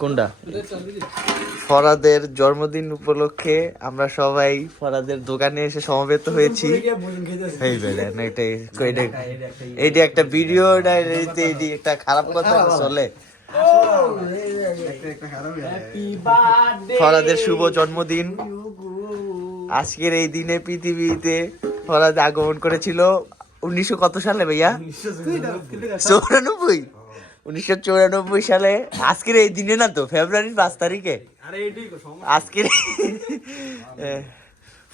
কোনটা? ফরাদের জন্মদিন উপলক্ষে আমরা সবাই ফরাদের দোকানে এসে সমবেত হয়েছি। এইটা একটা ভিডিও, একটা খারাপ কথা চলে। ফরাদের শুভ জন্মদিন। আজকের এই দিনে পৃথিবীতে ফরাদ আগমন করেছিল 1900 কত সালে ভাইয়া? 1994 সালে। আজকের এই দিনে না তো, ফেব্রুয়ারির 5 তারিখে আজকের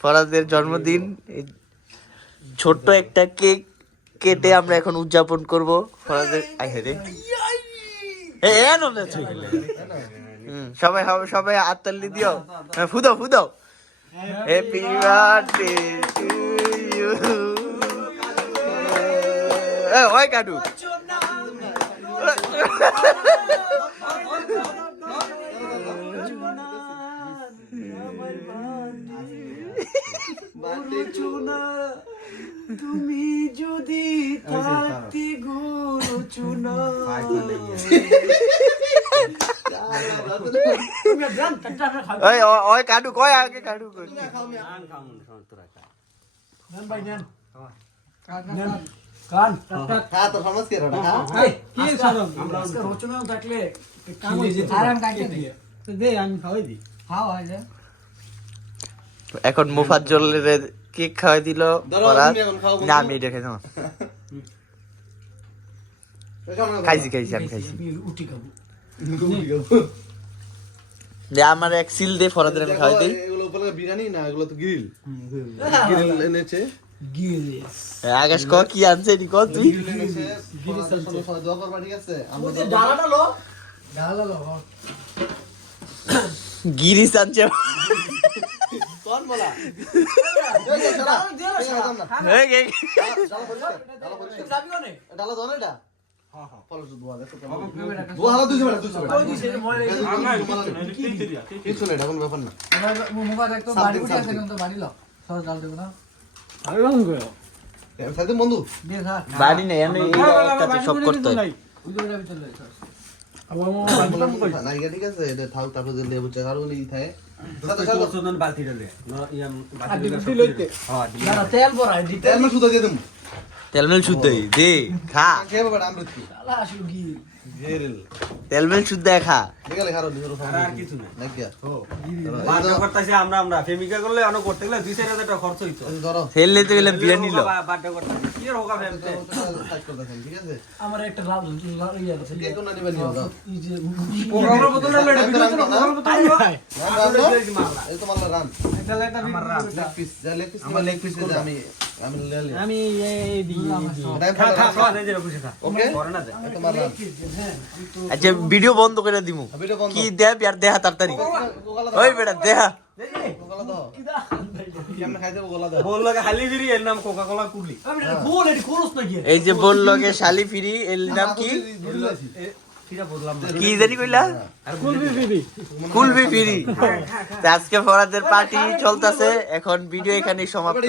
ফরাদের জন্মদিন। ছোট্ট একটা কেক কেটে আমরা এখন উদযাপন করব ফরাদের। সবাই সবাই হাততালি দিও, ফুদাও ফুদাও। Happy birthday to you. ওই কাটু তুমি যদি থাকতে গুরু চুনা। ওই কাটু কয় আগে কাটু এখন মুফাজ্জলের কেক খাওয়াই দিল। না আমি এটা খাই খাইছি আমি খাইছি। আমার এক সিল দে ফরাদের আমি খাওয়াই দিই। বিরিয়ানি না, এগুলো তো গ্রিল। গ্রিল এনেছে। আকাশ ক কি আনছে এটি ক তুই? গিরিশ আনছে। বাড়ি নেই সব করতে হয়। ঠিক আছে, এটা থাক, তারপরে লেবু চা আর উনি থাকে। তেলমেল শুদ্ধ দে খা, তেলমেল শুদ্ধ খা। বিরিয়ানি লো আমার একটা লাভ আমি আচ্ছা ভিডিও বন্ধ করে দিমু কি দেব আর দেহা তাড়াতাড়ি। ওই বেটা দেহা এই যে বল লগে শালি ফিরি এর নাম কি কি জানি কইলা? কুলবি ফিরি। আজকে ফরাদের পার্টি চলতেছে, এখন ভিডিও এখানেই সমাপ্ত।